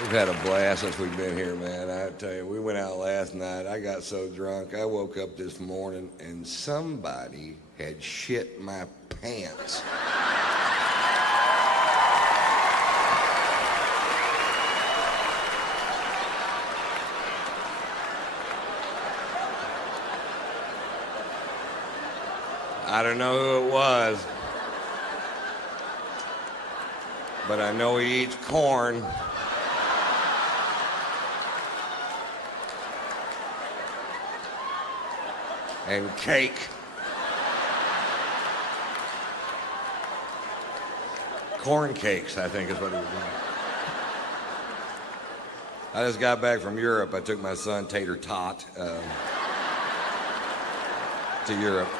We've had a blast since we've been here, man. I tell you, we went out last night. I got so drunk. I woke up this morning and somebody had shit my pants. I don't know who it was, but I know he eats corn. And cake. Corn cakes, I think is what it was. I just got back from Europe. I took my son, Tater, to Europe.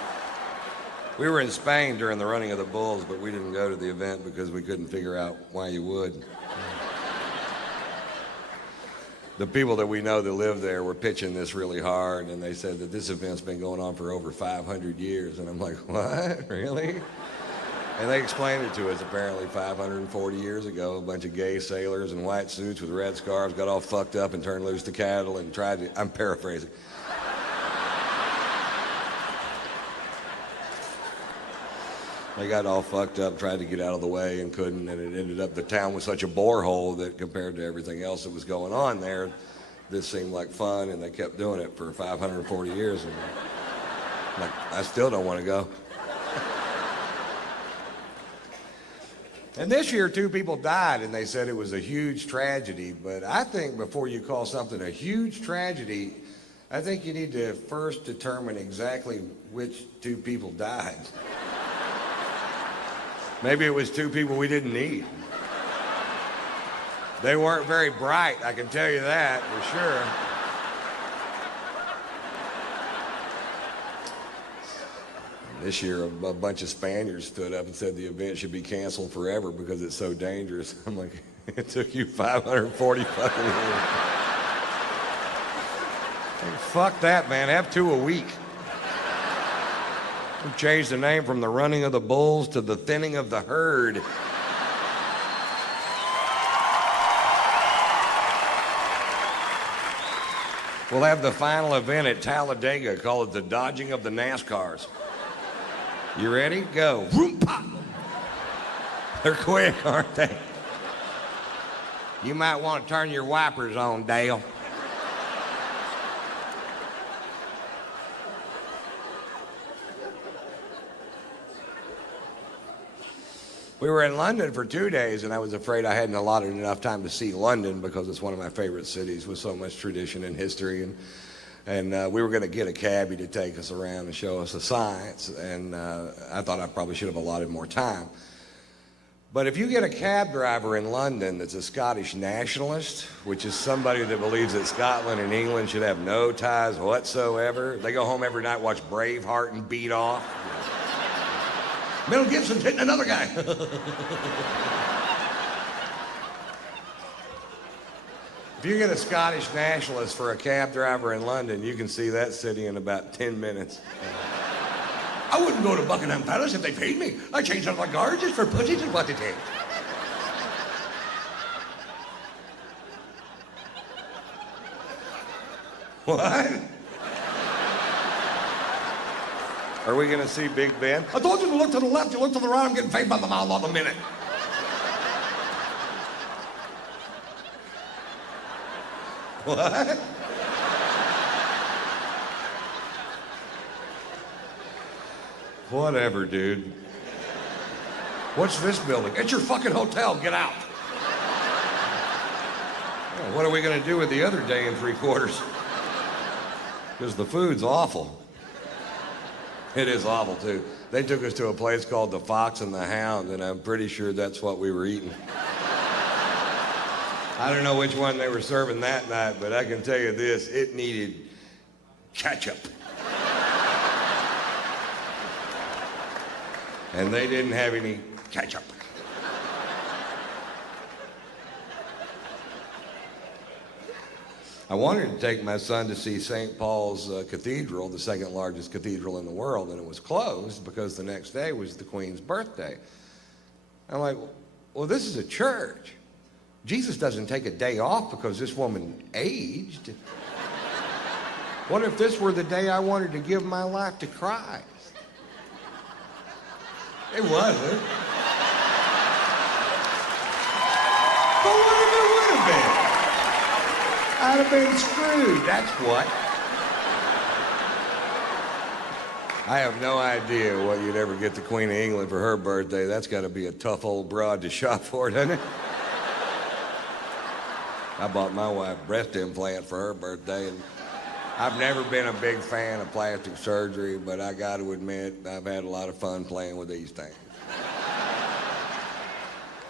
We were in Spain during the running of the bulls, but we didn't go to the event because we couldn't figure out why you would. The people that we know that live there were pitching this really hard, and they said that this event's been going on for over 500 years. And I'm like, what? Really? And they explained it to us. Apparently 540 years ago, a bunch of gay sailors in white suits with red scarves got all fucked up and turned loose the cattle and tried to, I'm paraphrasing. They got all fucked up, tried to get out of the way and couldn't, and it ended up, the town was such a borehole that compared to everything else that was going on there, this seemed like fun, and they kept doing it for 540 years. And like, I still don't want to go. And this year, 2 people died, and they said it was a huge tragedy, but I think before you call something a huge tragedy, I think you need to first determine exactly which 2 people died. Maybe it was 2 people we didn't need. They weren't very bright, I can tell you that for sure. This year, a bunch of Spaniards stood up and said the event should be canceled forever because it's so dangerous. I'm like, it took you 540 fucking years. Hey, fuck that, man. Have 2 a week. We changed the name from the running of the bulls to the thinning of the herd. We'll have the final event at Talladega, call it the dodging of the NASCARs. You ready? Go. Vroom, pop. They're quick, aren't they? You might want to turn your wipers on, Dale. We were in London for 2 days, and I was afraid I hadn't allotted enough time to see London because it's one of my favorite cities with so much tradition and history. And we were going to get a cabbie to take us around and show us the sights, and I thought I probably should have allotted more time. But if you get a cab driver in London that's a Scottish nationalist, which is somebody that believes that Scotland and England should have no ties whatsoever, they go home every night, watch Braveheart and beat off. Mel Gibson's hitting another guy. If you get a Scottish nationalist for a cab driver in London, you can see that city in about 10 minutes. I wouldn't go to Buckingham Palace if they paid me. I changed out my guards just for pussies and what it is. What? Are we going to see Big Ben? I told you to look to the left, you look to the right, I'm getting paid by the mile on the minute. What? Whatever, dude. What's this building? It's your fucking hotel, get out. Well, what are we going to do with the other day and 3/4? Because the food's awful. It is awful, too. They took us to a place called the Fox and the Hound, and I'm pretty sure that's what we were eating. I don't know which one they were serving that night, but I can tell you this, it needed ketchup. And they didn't have any ketchup. I wanted to take my son to see St. Paul's Cathedral, the 2nd largest cathedral in the world, and it was closed because the next day was the Queen's birthday. I'm like, well, this is a church. Jesus doesn't take a day off because this woman aged. What if this were the day I wanted to give my life to Christ? It wasn't. But what if it would have been? I'd have been screwed, that's what. I have no idea what you'd ever get the Queen of England for her birthday. That's got to be a tough old broad to shop for, doesn't it? I bought my wife a breast implant for her birthday, and I've never been a big fan of plastic surgery, but I got to admit, I've had a lot of fun playing with these things.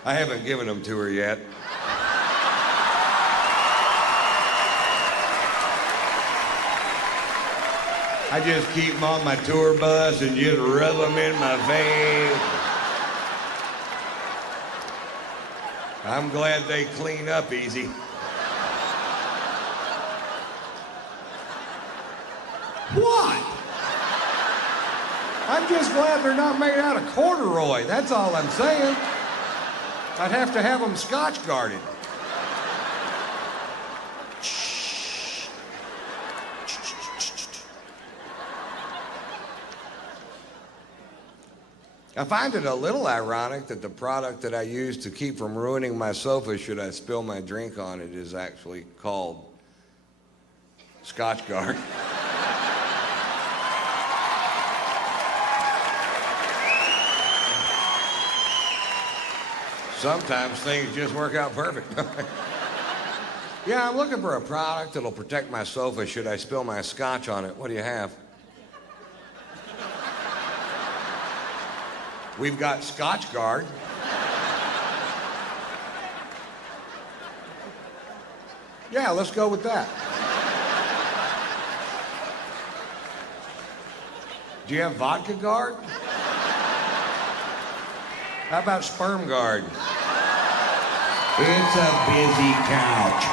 I haven't given them to her yet. I just keep them on my tour bus and just rub them in my face. I'm glad they clean up easy. What? I'm just glad they're not made out of corduroy. That's all I'm saying. I'd have to have them Scotch guarded. I find it a little ironic that the product that I use to keep from ruining my sofa should I spill my drink on it is actually called Scotch Guard. Sometimes things just work out perfect. Yeah, I'm looking for a product that'll protect my sofa should I spill my scotch on it. What do you have? We've got Scotch Guard. Yeah, let's go with that. Do you have Vodka Guard? How about Sperm Guard? It's a busy couch.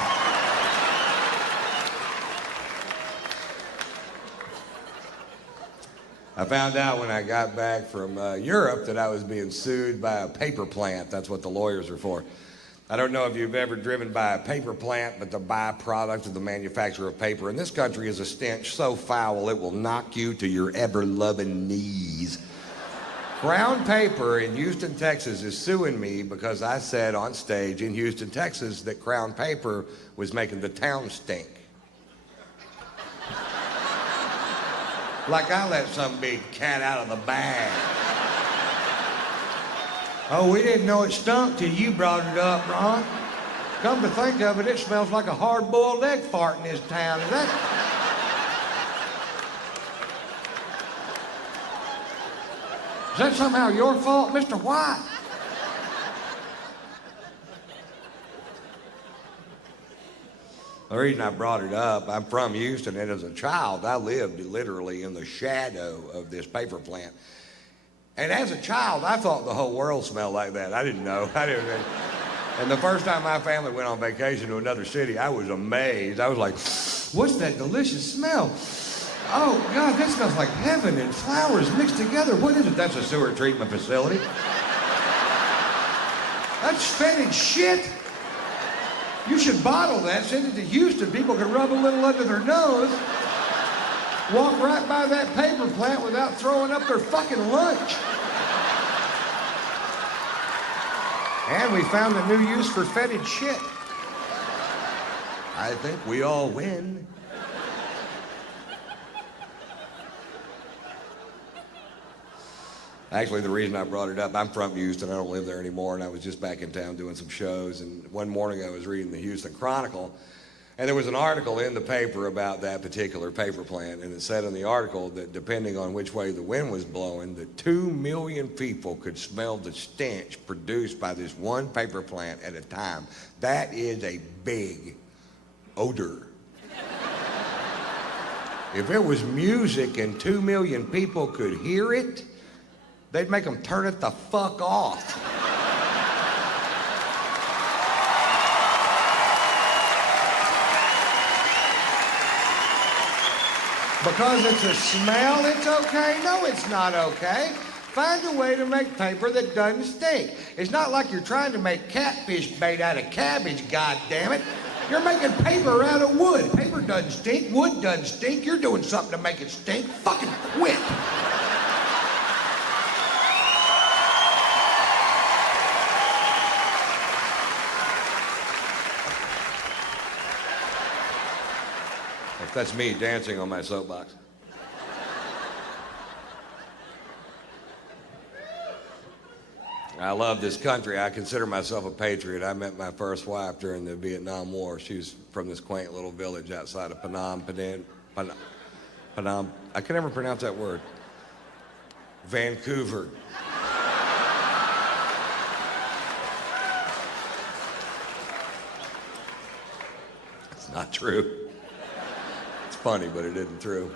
I found out when I got back from Europe that I was being sued by a paper plant. That's what the lawyers are for. I don't know if you've ever driven by a paper plant, but the byproduct of the manufacture of paper in this country is a stench so foul it will knock you to your ever-loving knees. Crown Paper in Houston, Texas is suing me because I said on stage in Houston, Texas that Crown Paper was making the town stink. Like I let some big cat out of the bag. Oh, we didn't know it stunk till you brought it up, Ron. Come to think of it, it smells like a hard-boiled egg fart in this town. Is that somehow your fault, Mr. White? The reason I brought it up, I'm from Houston, and as a child, I lived literally in the shadow of this paper plant. And as a child, I thought the whole world smelled like that. I didn't know. And the first time my family went on vacation to another city, I was amazed. I was like, what's that delicious smell? Oh, God, that smells like heaven and flowers mixed together. What is it? That's a sewer treatment facility. That's fetid shit. You should bottle that, send it to Houston. People can rub a little under their nose, walk right by that paper plant without throwing up their fucking lunch. And we found a new use for fetid shit. I think we all win. Actually, the reason I brought it up, I'm from Houston. I don't live there anymore, and I was just back in town doing some shows. And one morning I was reading the Houston Chronicle, and there was an article in the paper about that particular paper plant. And it said in the article that depending on which way the wind was blowing, that 2 million people could smell the stench produced by this one paper plant at a time. That is a big odor. If it was music and 2 million people could hear it, they'd make them turn it the fuck off. Because it's a smell, it's okay? No, it's not okay. Find a way to make paper that doesn't stink. It's not like you're trying to make catfish bait out of cabbage, goddammit. You're making paper out of wood. Paper doesn't stink, wood doesn't stink. You're doing something to make it stink. Fucking quit. That's me dancing on my soapbox. I love this country. I consider myself a patriot. I met my first wife during the Vietnam War. She was from this quaint little village outside of Phnom Penh. I can never pronounce that word. Vancouver. It's not true. It's funny, but it isn't true.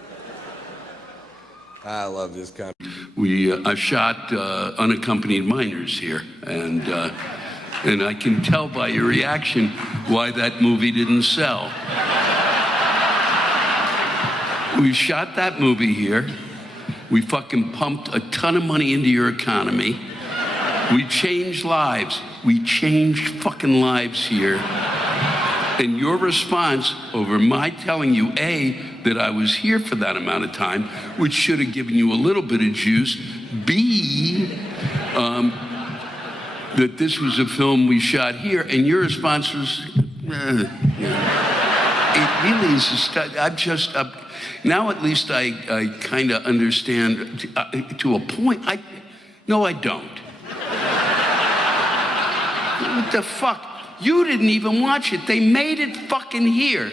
I love this country. I shot unaccompanied minors here, and I can tell by your reaction why that movie didn't sell. We shot that movie here. We fucking pumped a ton of money into your economy. We changed lives. We changed fucking lives here. And your response over my telling you, A, that I was here for that amount of time, which should have given you a little bit of juice, B, that this was a film we shot here, and your response was, yeah. It really is I'm just, now at least I kind of understand to a point. No, I don't. What the fuck? You didn't even watch it. They made it fucking here.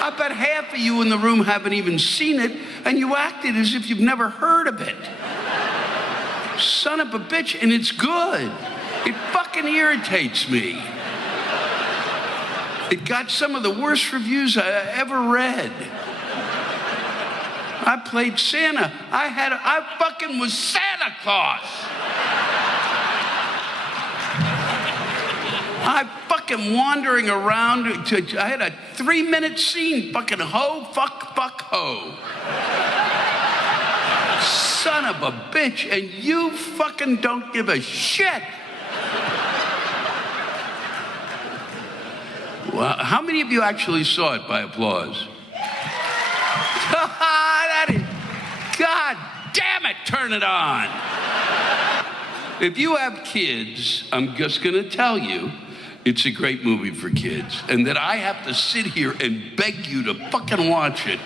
I bet half of you in the room haven't even seen it, and you acted as if you've never heard of it. Son of a bitch, and it's good. It fucking irritates me. It got some of the worst reviews I ever read. I played Santa. I fucking was Santa Claus. I fucking wandering around. I had a 3-minute scene. Fucking ho, fuck, ho. Son of a bitch, and you fucking don't give a shit. Well, how many of you actually saw it by applause? God damn it, turn it on. If you have kids, I'm just gonna tell you, it's a great movie for kids, and that I have to sit here and beg you to fucking watch it.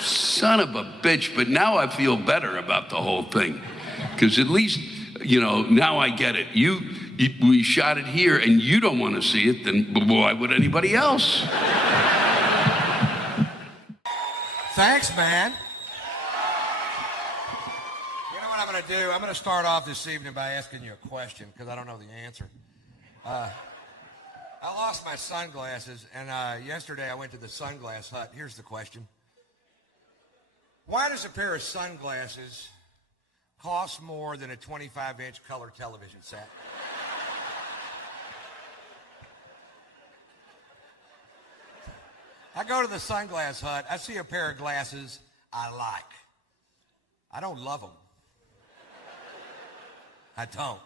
Son of a bitch, but now I feel better about the whole thing. Because at least, now I get it. We shot it here and you don't want to see it, then why would anybody else? Thanks, man. You know what I'm going to do? I'm going to start off this evening by asking you a question, because I don't know the answer. I lost my sunglasses, and yesterday I went to the Sunglass Hut. Here's the question. Why does a pair of sunglasses cost more than a 25-inch color television set? I go to the Sunglass Hut. I see a pair of glasses I like. I don't love them. I don't.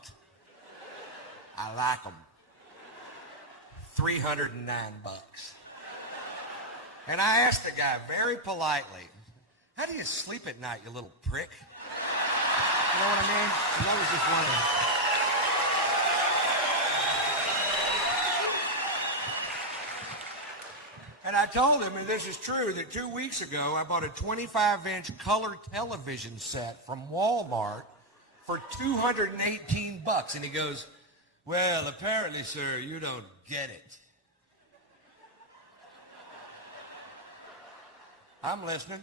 I like them. $309. And I asked the guy very politely, how do you sleep at night, you little prick? You know what I mean? And I was just wondering. And I told him, and this is true, that 2 weeks ago I bought a 25-inch color television set from Walmart for $218. And he goes, well, apparently, sir, you don't get it. I'm listening.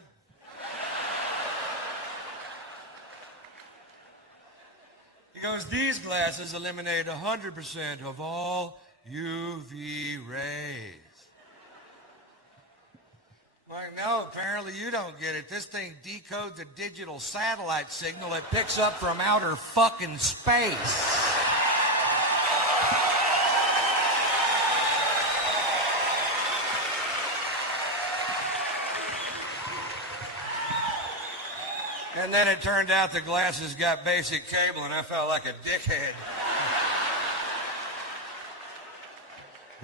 He goes, these glasses eliminate 100% of all UV rays. Like, no, apparently you don't get it. This thing decodes a digital satellite signal it picks up from outer fucking space. And then it turned out the glasses got basic cable and I felt like a dickhead.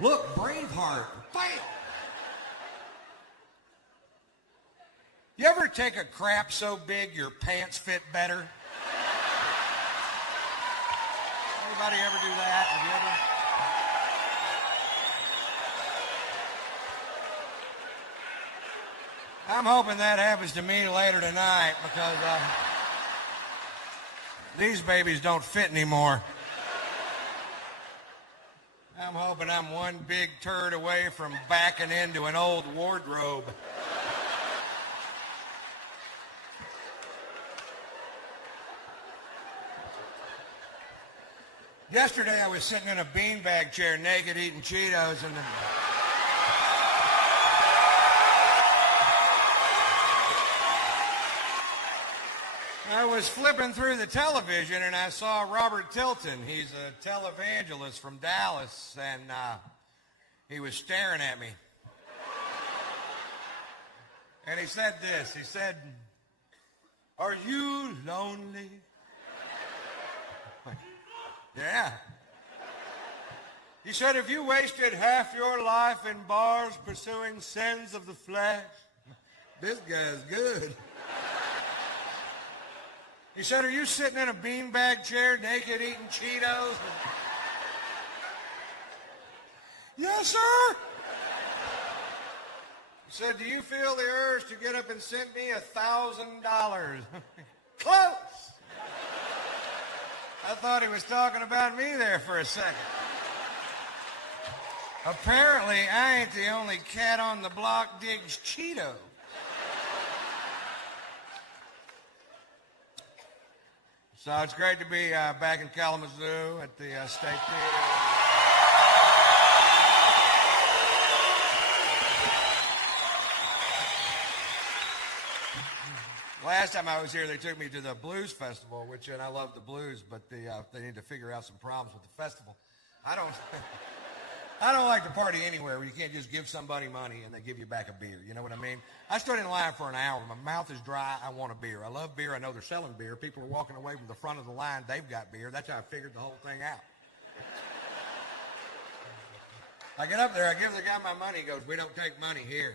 Look, Braveheart, fail. You ever take a crap so big your pants fit better? Anybody ever do that? Have you ever? I'm hoping that happens to me later tonight because these babies don't fit anymore. I'm hoping I'm one big turd away from backing into an old wardrobe. Yesterday I was sitting in a beanbag chair naked eating Cheetos and I was flipping through the television and I saw Robert Tilton. He's a televangelist from Dallas and he was staring at me. And he said this, he said, "Are you lonely?" Yeah. He said, "If you wasted half your life in bars pursuing sins of the flesh," this guy's good. He said, "Are you sitting in a beanbag chair naked eating Cheetos?" Yes, sir. He said, "Do you feel the urge to get up and send me $1,000? Close. I thought he was talking about me there for a second. Apparently, I ain't the only cat on the block digs Cheetos. So it's great to be back in Kalamazoo at the State Theater. Last time I was here, they took me to the Blues Festival, and I love the blues, but they need to figure out some problems with the festival. I don't like to party anywhere where you can't just give somebody money and they give you back a beer. You know what I mean? I stood in line for an hour. My mouth is dry. I want a beer. I love beer. I know they're selling beer. People are walking away from the front of the line. They've got beer. That's how I figured the whole thing out. I get up there. I give the guy my money. He goes, "We don't take money here."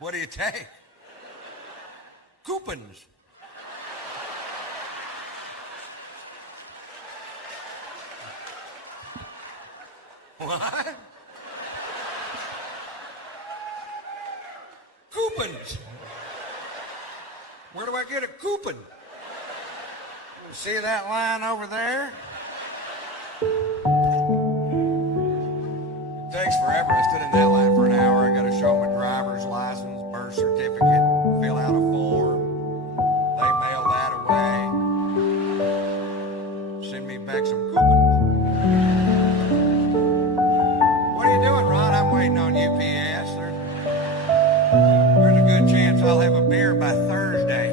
What do you take? Coupons. What? Coupons. Where do I get a coupon? You see that line over there? It takes forever. I stood in that line for an hour. I got to show them a driver's license, birth certificate, fill out a form. They mail that away. Send me back some coupons. What are you doing, Ron? I'm waiting on UPS. There's a good chance I'll have a beer by Thursday.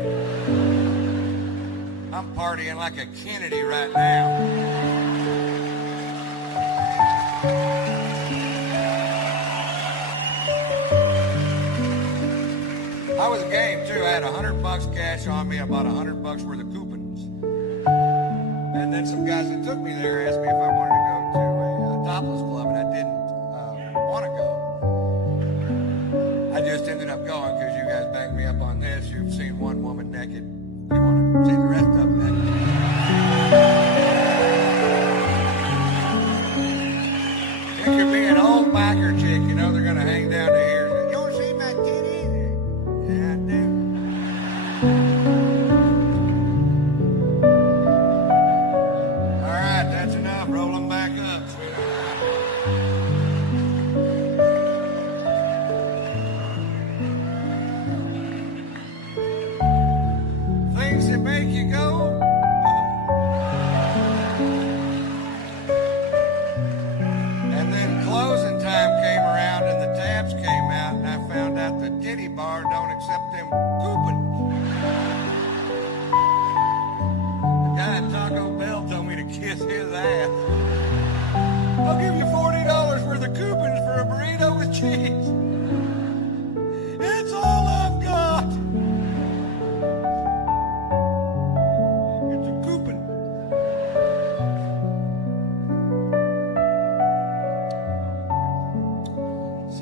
I'm partying like a Kennedy right now. I was game too. I had $100 cash on me. I bought $100 worth of coupons. And then some guys that took me there asked me if I wanted to go to a topless club, and I didn't want to go. I just ended up going because you guys backed me up on this. You've seen one woman naked. You want to see the rest of them naked. It could be an old biker chick. You know they're going to hang down to here. You want to see my titties? Yeah, I do. All right, that's enough. Roll them back up. Things that make you go. And then closing time came around and the tabs came out and I found out the Titty bar don't accept them coupons. The guy at Taco Bell told me to kiss his ass. I'll give you $40 worth of coupons for a burrito with cheese.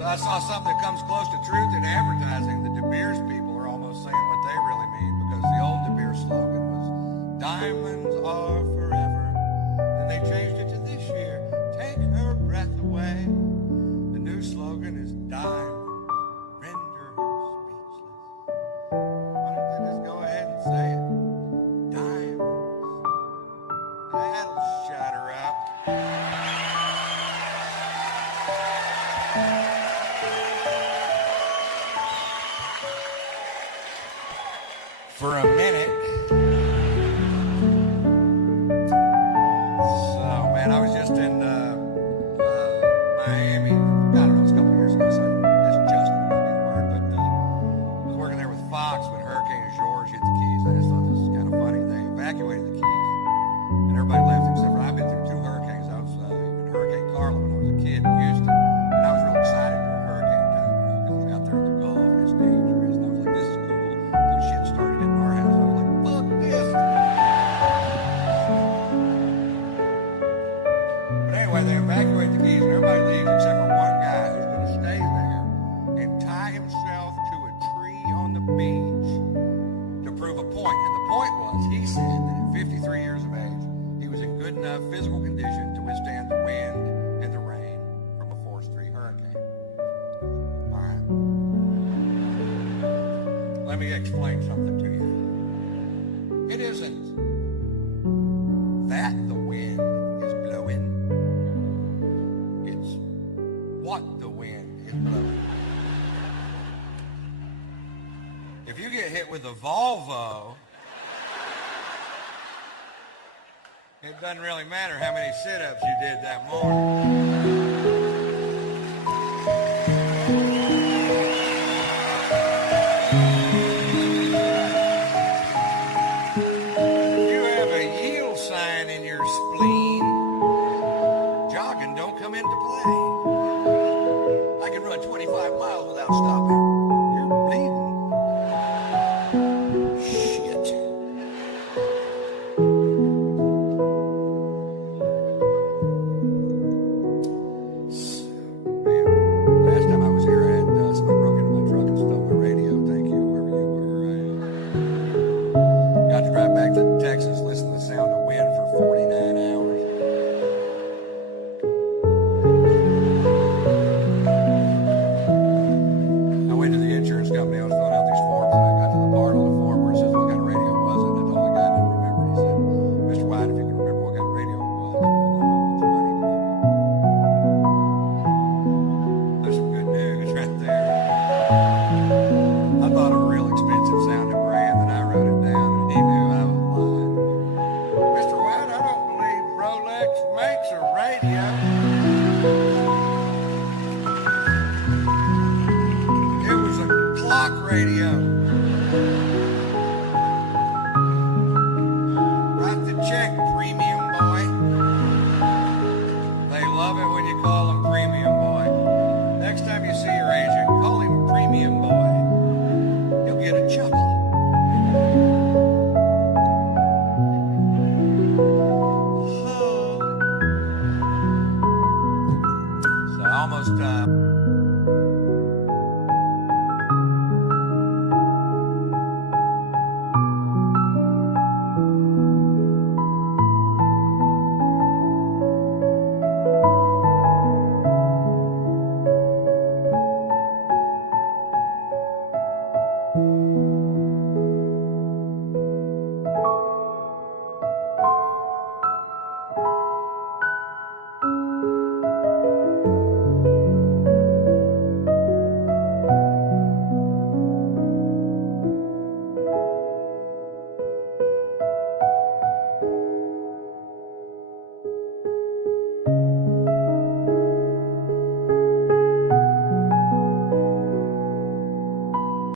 I saw something that comes close to truth in advertising. The De Beers people are almost saying what they really mean, because the old De Beers slogan was "Diamonds are forever." Then they changed it to this year, "Take her breath away." The new slogan is "Diamonds render her speechless." Why don't they just go ahead and say it? Diamonds. That'll shut her up. For a minute. So, man, I was just in Miami. I don't know, it was a couple of years ago, so this just would not be the word, but I was working there with Fox when Hurricane George hit the Keys. I just thought this was kind of funny. They evacuated the Keys, and everybody left except for I've been through 2 hurricanes. I was in Hurricane Carla when I was a kid in Houston, and I was real excited during hurricane time, because it's out there in the Gulf and it's dangerous, and I was like, this is cool. When shit started hitting our house, I was like, fuck this. But anyway, they evacuate the Keys, and everybody leaves except for one guy who's going to stay there and tie himself to a tree on the beach to prove a point. And the point was, he said that at 53 years of age, he was in good enough physical condition to withstand the wind and the rain from a Force 3 hurricane. All right. Let me explain something to you. It isn't that the wind is blowing. It's what the wind is blowing. If you get hit with a Volvo, it doesn't really matter how many sit-ups you did that morning. If you have a yield sign in your spleen,